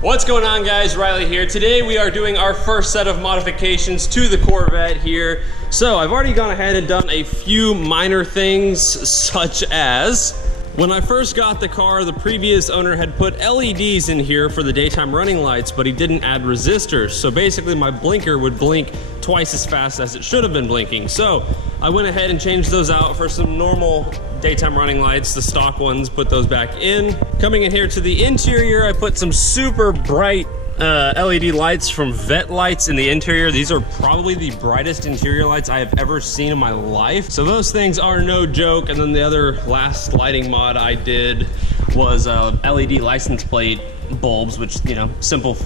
What's going on, guys? Riley here. Today we are doing our first set of modifications to the Corvette here. So I've already gone ahead and done a few minor things, such as when I first got the car, the previous owner had put LEDs in here for the daytime running lights, but he didn't add resistors. So basically my blinker would blink twice as fast as it should have been blinking. So I went ahead and changed those out for some normal daytime running lights, the stock ones, put those back in. Coming in here to the interior, I put some super bright LED lights from Vette Lights in the interior. These are probably the brightest interior lights I have ever seen in my life. So those things are no joke. And then the other last lighting mod I did was LED license plate bulbs, which, you know, simple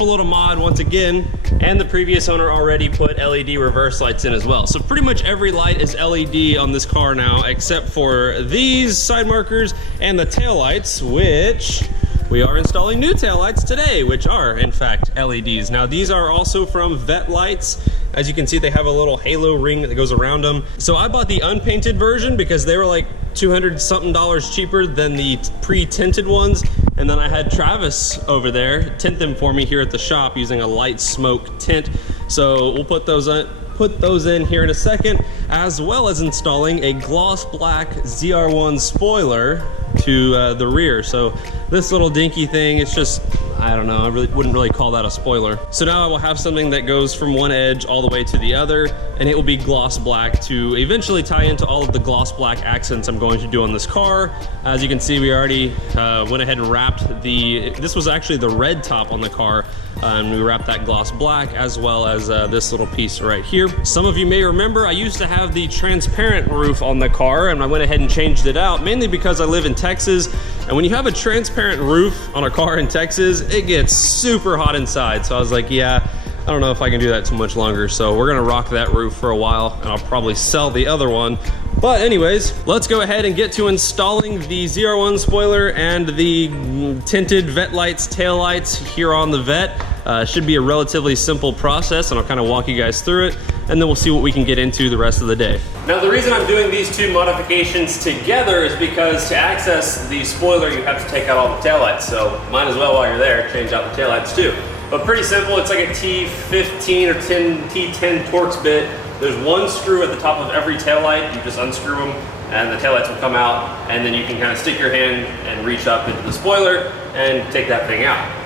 little mod once again. And the previous owner already put LED reverse lights in as well. So pretty much every light is LED on this car now, except for these side markers and the tail lights, which we are installing new taillights today, which are in fact LEDs. Now these are also from Vette Lights. As you can see, they have a little halo ring that goes around them. So I bought the unpainted version because they were like $200 something cheaper than the pre-tinted ones. And then I had Travis over there tint them for me here at the shop using a light smoke tint. So we'll put those in here in a second, as well as installing a gloss black Zr1 spoiler to the rear. So this little dinky thing, it's just, I don't know, I wouldn't really call that a spoiler. So now I will have something that goes from one edge all the way to the other, and it will be gloss black to eventually tie into all of the gloss black accents I'm going to do on this car. As you can see, we already went ahead and wrapped this was actually the red top on the car, and we wrapped that gloss black, as well as this little piece right here. Some of you may remember I used to have the transparent roof on the car, and I went ahead and changed it out, mainly because I live in Texas, and when you have a transparent roof on a car in Texas, it gets super hot inside. So I was like, yeah, I don't know if I can do that too much longer. So we're gonna rock that roof for a while, and I'll probably sell the other one. But anyways, let's go ahead and get to installing the Zr1 spoiler and the tinted Vette Lights tail lights here on the Vette. Should be a relatively simple process, and I'll kind of walk you guys through it, and then we'll see what we can get into the rest of the day. Now, the reason I'm doing these two modifications together is because to access the spoiler, you have to take out all the taillights. So might as well, while you're there, change out the taillights too. But pretty simple. It's like a T15 or T10 Torx bit. There's one screw at the top of every taillight. You just unscrew them and the taillights will come out, and then you can kind of stick your hand and reach up into the spoiler and take that thing out.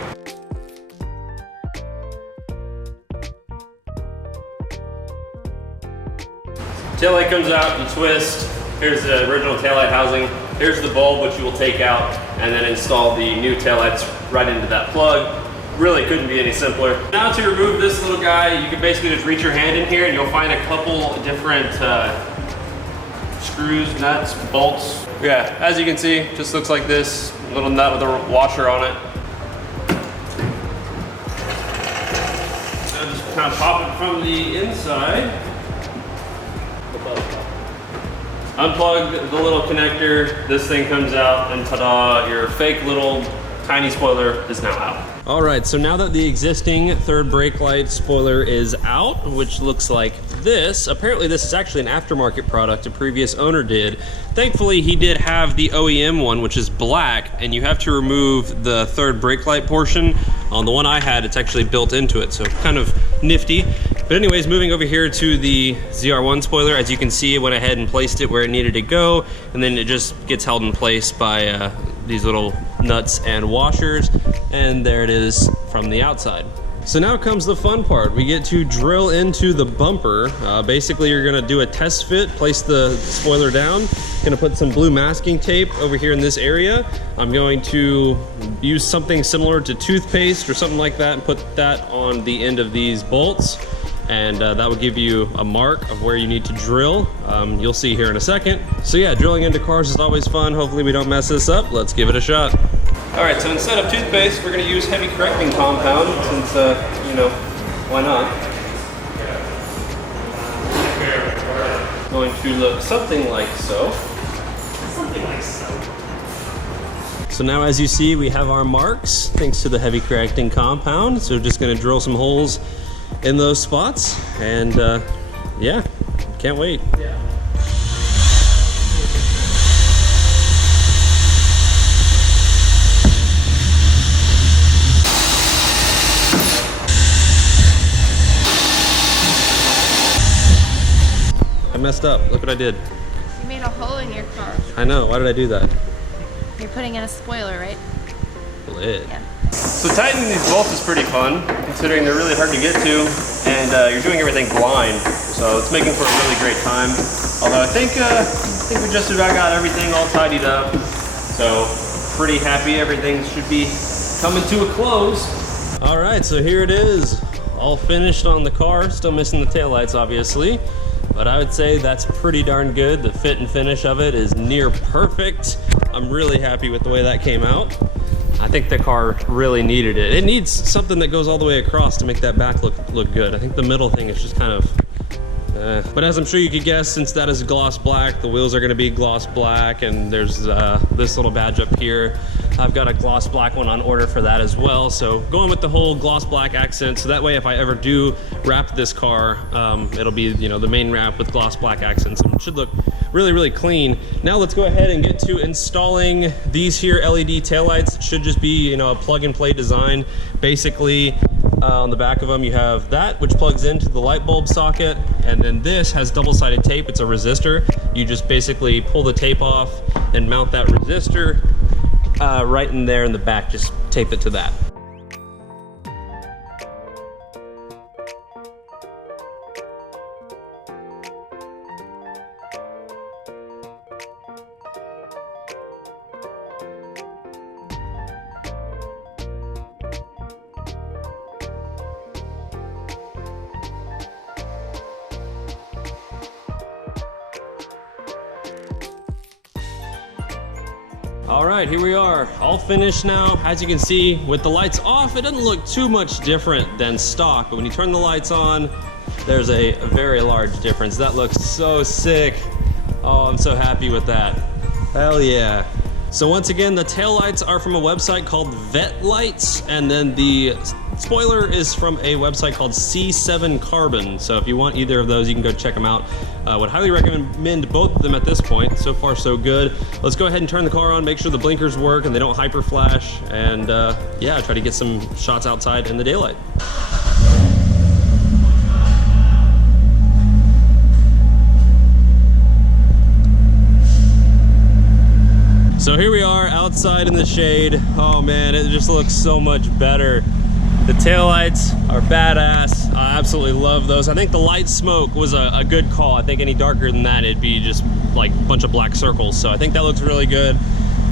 Taillight comes out, you twist. Here's the original taillight housing. Here's the bulb, which you will take out and then install the new taillights right into that plug. Really couldn't be any simpler. Now to remove this little guy, you can basically just reach your hand in here and you'll find a couple different screws, nuts, bolts. Yeah, as you can see, just looks like this. A little nut with a washer on it. So just kind of pop it from the inside. Unplug the little connector, this thing comes out, and ta-da, your fake little tiny spoiler is now out. All right, so now that the existing third brake light spoiler is out, which looks like this, apparently this is actually an aftermarket product a previous owner did. Thankfully, he did have the OEM one, which is black, and you have to remove the third brake light portion. On the one I had, it's actually built into it, so kind of nifty. But anyways, moving over here to the Zr1 spoiler, as you can see, I went ahead and placed it where it needed to go, and then it just gets held in place by these little nuts and washers, and there it is from the outside. So now comes the fun part. We get to drill into the bumper. Basically, you're gonna do a test fit, place the spoiler down, gonna put some blue masking tape over here in this area. I'm going to use something similar to toothpaste or something like that and put that on the end of these bolts. And that will give you a mark of where you need to drill. You'll see here in a second. So yeah, drilling into cars is always fun. Hopefully we don't mess this up. Let's give it a shot. All right, so instead of toothpaste, we're gonna use heavy correcting compound since, you know, why not? Going to look something like so. Something like so. So now as you see, we have our marks thanks to the heavy correcting compound. So just gonna drill some holes in those spots, and yeah, can't wait. Yeah. messed up. Look what I did. You made a hole in your car. I know. Why did I do that? You're putting in a spoiler, right? Lit. Yeah. So tightening these bolts is pretty fun, considering they're really hard to get to, and you're doing everything blind. So it's making for a really great time. Although I think we just about got everything all tidied up. So pretty happy. Everything should be coming to a close. All right, so here it is. All finished on the car. Still missing the taillights, obviously. But I would say that's pretty darn good. The fit and finish of it is near perfect. I'm really happy with the way that came out. I think the car really needed it. It needs something that goes all the way across to make that back look good. I think the middle thing is just kind of, but as I'm sure you could guess, since that is gloss black, the wheels are gonna be gloss black, and there's this little badge up here. I've got a gloss black one on order for that as well. So going with the whole gloss black accent, so that way if I ever do wrap this car, it'll be, you know, the main wrap with gloss black accents, and it should look really, really clean. Now let's go ahead and get to installing these here LED taillights. It should just be, you know, a plug and play design. Basically, on the back of them, you have that, which plugs into the light bulb socket, and then this has double-sided tape. It's a resistor. You just basically pull the tape off and mount that resistor right in there in the back. Just tape it to that. All right, here we are, all finished now. As you can see, with the lights off, it doesn't look too much different than stock, but when you turn the lights on, there's a very large difference. That looks so sick. Oh, I'm so happy with that. Hell yeah. So once again, the taillights are from a website called Taillights, and then the spoiler is from a website called C6 Carbon. So if you want either of those, you can go check them out. Would highly recommend both of them at this point. So far, so good. Let's go ahead and turn the car on, make sure the blinkers work and they don't hyper flash, and yeah, try to get some shots outside in the daylight. So here we are outside in the shade. Oh man, it just looks so much better. The taillights are badass. I absolutely love those. I think the light smoke was a good call. I think any darker than that, it'd be just like a bunch of black circles. So I think that looks really good.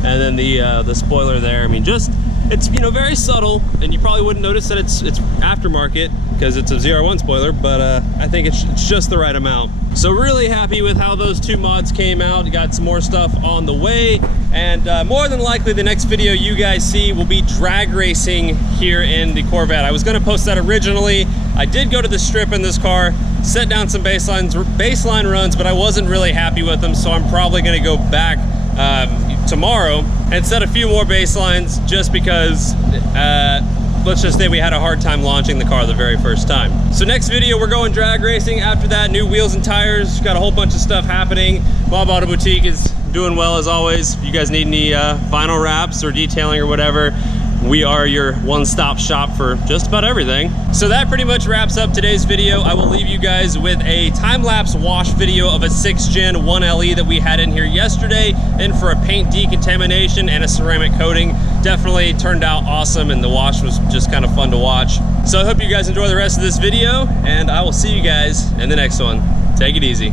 And then the spoiler there, I mean, just, it's, you know, very subtle, and you probably wouldn't notice that it's aftermarket because it's a Zr1 spoiler, but I think it's just the right amount. So really happy with how those two mods came out. Got some more stuff on the way, and more than likely the next video you guys see will be drag racing here in the Corvette. I was gonna post that originally. I did go to the strip in this car, set down some baseline runs, but I wasn't really happy with them, so I'm probably gonna go back tomorrow and set a few more baselines, just because let's just say we had a hard time launching the car the very first time. So next video, we're going drag racing. After that, new wheels and tires. Got a whole bunch of stuff happening. Bob Auto Boutique is doing well as always. If you guys need any vinyl wraps or detailing or whatever, we are your one-stop shop for just about everything. So that pretty much wraps up today's video. I will leave you guys with a time-lapse wash video of a 6th Gen 1LE that we had in here yesterday, in for a paint decontamination and a ceramic coating. Definitely turned out awesome, and the wash was just kind of fun to watch. So I hope you guys enjoy the rest of this video, and I will see you guys in the next one. Take it easy.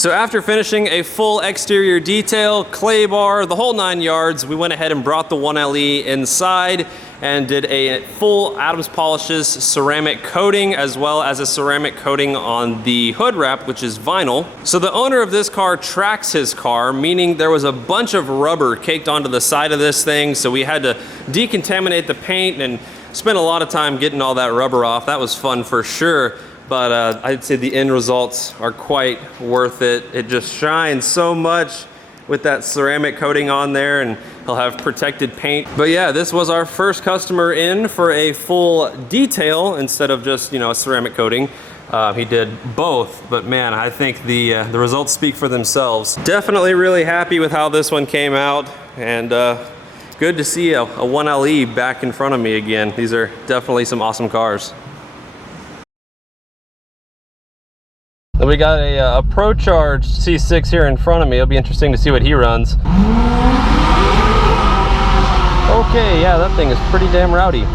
So after finishing a full exterior detail, clay bar, the whole 9 yards, we went ahead and brought the 1LE inside and did a full Adams Polishes ceramic coating, as well as a ceramic coating on the hood wrap, which is vinyl. So the owner of this car tracks his car, meaning there was a bunch of rubber caked onto the side of this thing, so we had to decontaminate the paint and spend a lot of time getting all that rubber off. That was fun for sure. But I'd say the end results are quite worth it. It just shines so much with that ceramic coating on there, and he'll have protected paint. But yeah, this was our first customer in for a full detail instead of just, you know, a ceramic coating. He did both, but man, I think the results speak for themselves. Definitely really happy with how this one came out, and good to see a 1LE back in front of me again. These are definitely some awesome cars. We got a Pro Charge C6 here in front of me. It'll be interesting to see what he runs. Okay, yeah, that thing is pretty damn rowdy.